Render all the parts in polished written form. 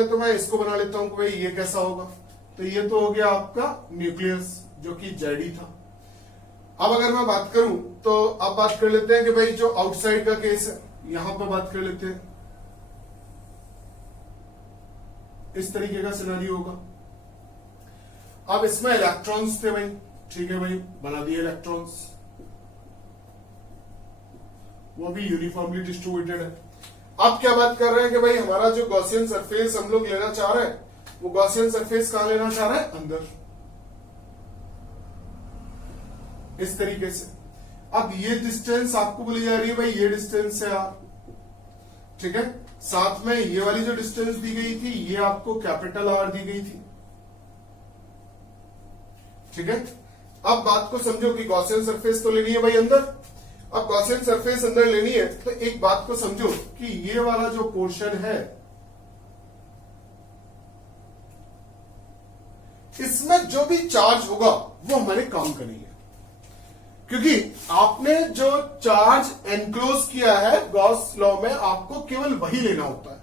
पहले तो मैं इसको बना लेता हूं कि भाई ये कैसा होगा। तो ये तो हो गया आपका न्यूक्लियस जो कि जेडी था। अब अगर मैं बात करूं तो अब बात कर लेते हैं कि भाई जो आउटसाइड का केस है, यहां पर बात कर लेते हैं। इस तरीके का सिनेरियो होगा। अब इसमें इलेक्ट्रॉन्स थे भाई, ठीक है भाई, बना दिए इलेक्ट्रॉन्स, वो भी यूनिफॉर्मली डिस्ट्रीब्यूटेड है। अब क्या बात कर रहे हैं कि भाई हमारा जो गॉसियन सरफेस हम लोग लेना चाह रहे हैं, वो गॉसियन सरफेस कहां लेना चाह रहे हैं, अंदर, इस तरीके से। अब ये डिस्टेंस आपको बोली जा रही है भाई, ये डिस्टेंस है आर, ठीक है। साथ में ये वाली जो डिस्टेंस दी गई थी, ये आपको कैपिटल आर दी गई थी, ठीक है। अब बात को समझो कि गॉसियन सरफेस तो लेनी है भाई अंदर। अब गॉसियन सरफेस अंदर लेनी है तो एक बात को समझो कि ये वाला जो पोर्शन है, इसमें जो भी चार्ज होगा वो हमारे काम का नहीं है, क्योंकि आपने जो चार्ज एनक्लोज किया है गॉस लॉ में, आपको केवल वही लेना होता है।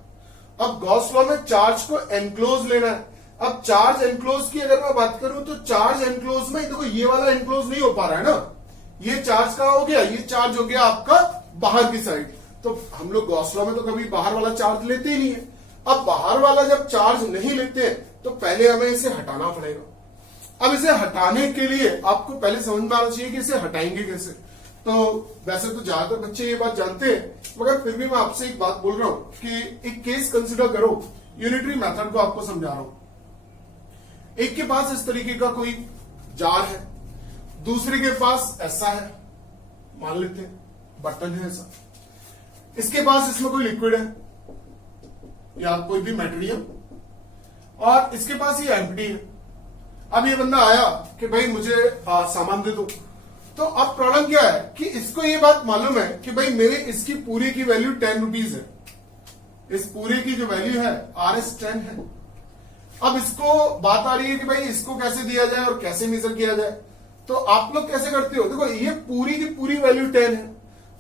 अब गॉस लॉ में चार्ज को एनक्लोज लेना है। अब चार्ज एनक्लोज की अगर मैं बात करूं तो चार्ज एनक्लोज में देखो ये वाला एनक्लोज नहीं हो पा रहा है ना, ये चार्ज कहां हो गया, ये चार्ज हो गया आपका बाहर की साइड। तो हम लोग गॉस लॉ में तो कभी बाहर वाला चार्ज लेते ही नहीं है। अब बाहर वाला जब चार्ज नहीं लेते तो पहले हमें इसे हटाना पड़ेगा। अब इसे हटाने के लिए आपको पहले समझ में आना चाहिए कि इसे हटाएंगे कैसे। तो वैसे तो ज्यादातर बच्चे ये बात जानते हैं, मगर फिर भी मैं आपसे एक बात बोल रहा हूं कि एक केस कंसिडर करो, यूनिटरी मेथड को आपको समझा रहा हूं। एक के पास इस तरीके का कोई जार है, दूसरे के पास ऐसा है, मान लेते हैं बर्तन है ऐसा, इसके पास इसमें कोई लिक्विड है या कोई भी मटेरियल, और इसके पास ये एम्प्टी है। अब ये बंदा आया कि भाई मुझे सामान दे दो। तो अब प्रॉब्लम क्या है कि इसको ये बात मालूम है कि भाई मेरे इसकी पूरी की वैल्यू 10 रुपीज है, इस पूरे की जो वैल्यू है RS 10 है। अब इसको बात आ रही है कि भाई इसको कैसे दिया जाए और कैसे मेजर किया जाए। तो आप लोग कैसे करते हो, देखो ये पूरी की पूरी वैल्यू 10 है,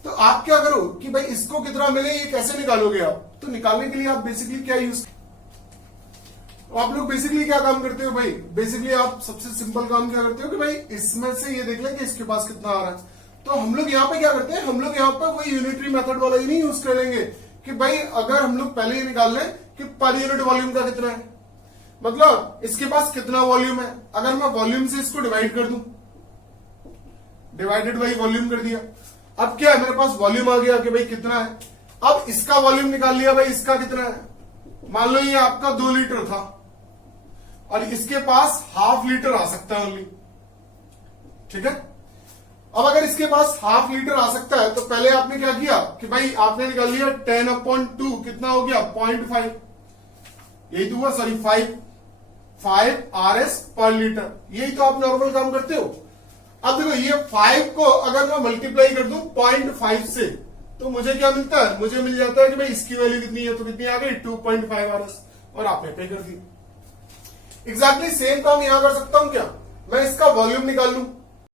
तो आप क्या करो कि भाई इसको कितना मिले ये कैसे निकालोगे आप। तो निकालने के लिए आप बेसिकली क्या यूज, आप लोग बेसिकली क्या काम करते हो भाई, बेसिकली आप सबसे सिंपल काम क्या करते हो कि भाई इसमें से ये देख लें कि इसके पास कितना आ रहा है। तो हम लोग यहाँ पे क्या करते हैं, हम लोग यहाँ पे वही यूनिटरी मेथड वाला ही नहीं यूज करेंगे कि भाई अगर हम लोग पहले ये निकाल लें कि पर यूनिट वॉल्यूम का कितना है, मतलब इसके पास कितना वॉल्यूम है। अगर मैं वॉल्यूम से इसको डिवाइड कर दूं, डिवाइडेड बाई वॉल्यूम कर दिया, अब क्या है मेरे पास वॉल्यूम आ गया कि भाई कितना है। अब इसका वॉल्यूम निकाल लिया भाई, इसका कितना है, मान लो ये आपका 2 लीटर था और इसके पास ½ लीटर आ सकता है ओनली, ठीक है। अब अगर इसके पास ½ लीटर आ सकता है तो पहले आपने क्या किया कि भाई आपने निकाल लिया 10/2 कितना हो गया 0.5, यही तो हुआ, सॉरी 5 RS पर लीटर, यही तो आप नॉर्मल काम करते हो। अब देखो ये 5 को अगर मैं मल्टीप्लाई कर दूं 0.5 से तो मुझे क्या मिलता है, मुझे मिल जाता है कि भाई इसकी वैल्यू कितनी है, तो कितनी आ गई 2.5 RS, और आपने पे कर दी। एग्जैक्टली सेम काम यहां कर सकता हूं क्या, मैं इसका वॉल्यूम निकाल लूं